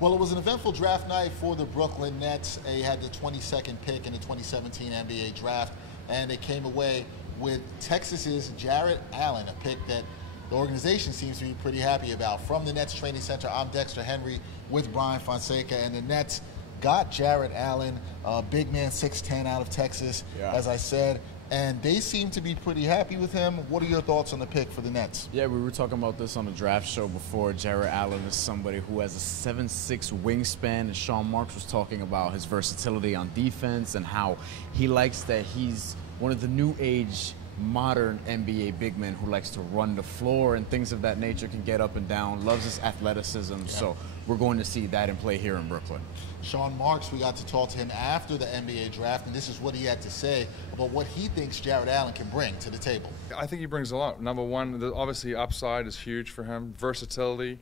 Well, it was an eventful draft night for the Brooklyn Nets. They had the 22nd pick in the 2017 NBA draft, and they came away with Texas's Jarrett Allen, a pick that the organization seems to be pretty happy about. From the Nets Training Center, I'm Dexter Henry with Bryan Fonseca, and the Nets got Jarrett Allen, a big man, 6'10", out of Texas, as I said, and they seem to be pretty happy with him. What are your thoughts on the pick for the Nets? Yeah, we were talking about this on the draft show before. Jarrett Allen is somebody who has a 7'6" wingspan, and Sean Marks was talking about his versatility on defense and how he likes that he's one of the new age modern NBA big men who likes to run the floor and things of that nature, can get up and down, loves his athleticism. So we're going to see that in play here in Brooklyn. Sean Marks, we got to talk to him after the NBA draft, and this is what he had to say about what he thinks Jarrett Allen can bring to the table. I think he brings a lot. Number one, obviously upside is huge for him. Versatility.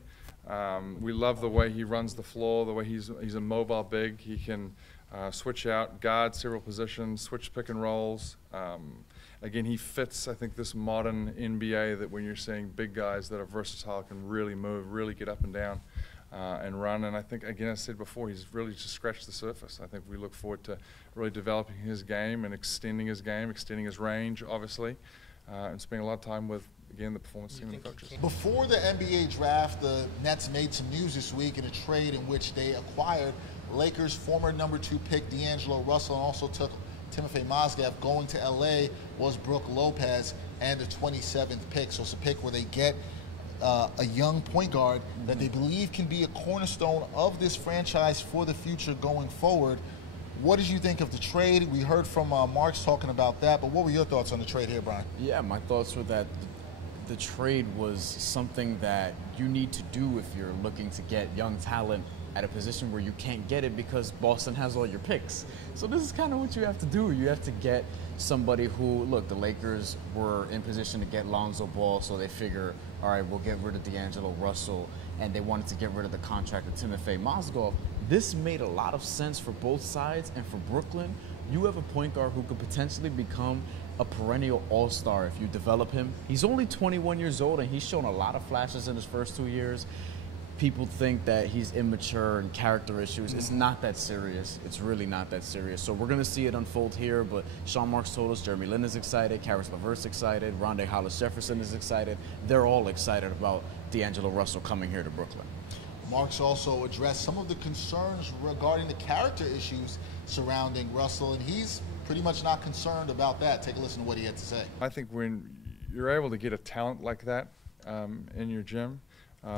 We love the way he runs the floor, the way he's a mobile big. He can switch out, guard several positions, switch pick and rolls. Again, he fits, I think, this modern NBA that when you're seeing big guys that are versatile, can really move, really get up and down and run. And I think, again, as I said before, he's really just scratched the surface. I think we look forward to really developing his game and extending his game, extending his range, obviously, and spending a lot of time with, again, the performance team and the coaches. Before the NBA draft, the Nets made some news this week in a trade in which they acquired Lakers' former #2 pick D'Angelo Russell, and also took Timofey Mozgov. Going to LA was Brook Lopez and the 27th pick. So it's a pick where they get a young point guard that they believe can be a cornerstone of this franchise for the future going forward. What did you think of the trade? We heard from Marks talking about that, but what were your thoughts on the trade here, Bryan? Yeah, my thoughts were that the trade was something that you need to do if you're looking to get young talent at a position where you can't get it because Boston has all your picks. So this is kind of what you have to do. You have to get somebody who, look, the Lakers were in position to get Lonzo Ball, so they figure, all right, we'll get rid of D'Angelo Russell, and they wanted to get rid of the contract of Timofey Mozgov. This made a lot of sense for both sides, and for Brooklyn, you have a point guard who could potentially become a perennial all-star if you develop him. He's only 21 years old, and he's shown a lot of flashes in his first 2 years. People think that he's immature and character issues. It's not that serious. It's really not that serious. So we're going to see it unfold here, but Sean Marks told us Jeremy Lin is excited, Caris LeVert's excited, Rondae Hollis-Jefferson is excited. They're all excited about D'Angelo Russell coming here to Brooklyn. Marks also addressed some of the concerns regarding the character issues surrounding Russell, and he's pretty much not concerned about that. Take a listen to what he had to say. I think when you're able to get a talent like that in your gym,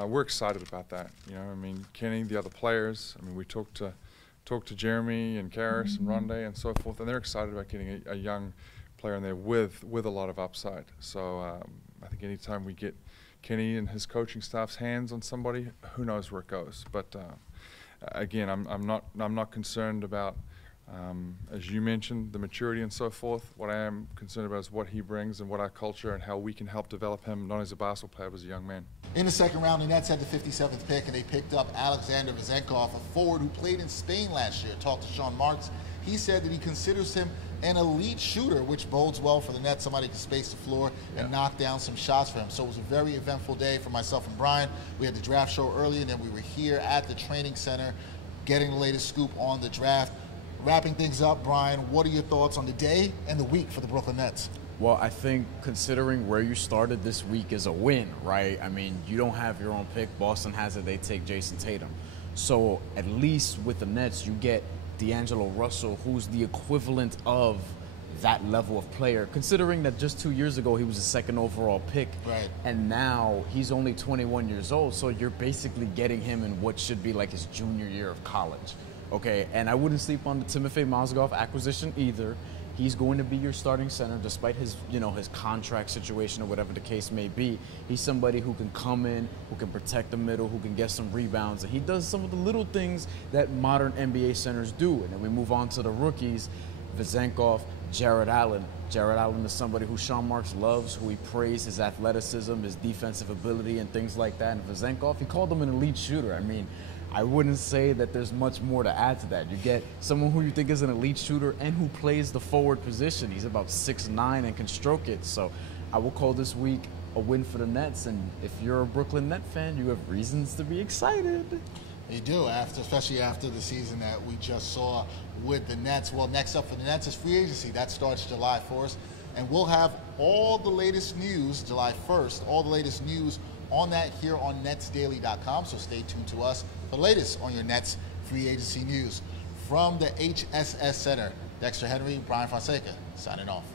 we're excited about that. You know, I mean, Kenny, the other players. I mean, we talked to Jeremy and Caris and Rondae and so forth, and they're excited about getting a young player in there with a lot of upside. So I think anytime we get Kenny and his coaching staff's hands on somebody, who knows where it goes. But again, I'm not concerned about, as you mentioned, the maturity and so forth. What I am concerned about is what he brings and what our culture and how we can help develop him, not as a basketball player, but as a young man. In the second round, the Nets had the 57th pick, and they picked up Alexander Vezenkov, a forward who played in Spain last year. Talked to Sean Marks. He said that he considers him an elite shooter, which bodes well for the Nets. Somebody can space the floor and knock down some shots for him. So it was a very eventful day for myself and Bryan. We had the draft show early, and then we were here at the training center getting the latest scoop on the draft. Wrapping things up, Bryan, what are your thoughts on the day and the week for the Brooklyn Nets? Well, I think considering where you started this week is a win, right? I mean, you don't have your own pick. Boston has it. They take Jason Tatum. So at least with the Nets, you get D'Angelo Russell, who's the equivalent of that level of player, considering that just 2 years ago he was a second overall pick, right, and now he's only 21 years old. So you're basically getting him in what should be like his junior year of college. Okay, and I wouldn't sleep on the Timofey Mozgov acquisition either. He's going to be your starting center despite his, his contract situation or whatever the case may be. He's somebody who can come in, who can protect the middle, who can get some rebounds, and he does some of the little things that modern NBA centers do. And then we move on to the rookies, Vezenkov, Jarrett Allen. Jarrett Allen is somebody who Sean Marks loves, who he praised his athleticism, his defensive ability, and things like that. And Vezenkov, he called him an elite shooter. I mean, I wouldn't say that there's much more to add to that. You get someone who you think is an elite shooter and who plays the forward position. He's about 6'9" and can stroke it. So I will call this week a win for the Nets. And if you're a Brooklyn Net fan, you have reasons to be excited. They do, especially after the season that we just saw with the Nets. Well, next up for the Nets is free agency. That starts July 1st. And we'll have all the latest news, July 1st, all the latest news on that here on netsdaily.com. So stay tuned to us for the latest on your Nets free agency news. From the HSS Center, Dexter Henry, Bryan Fonseca, signing off.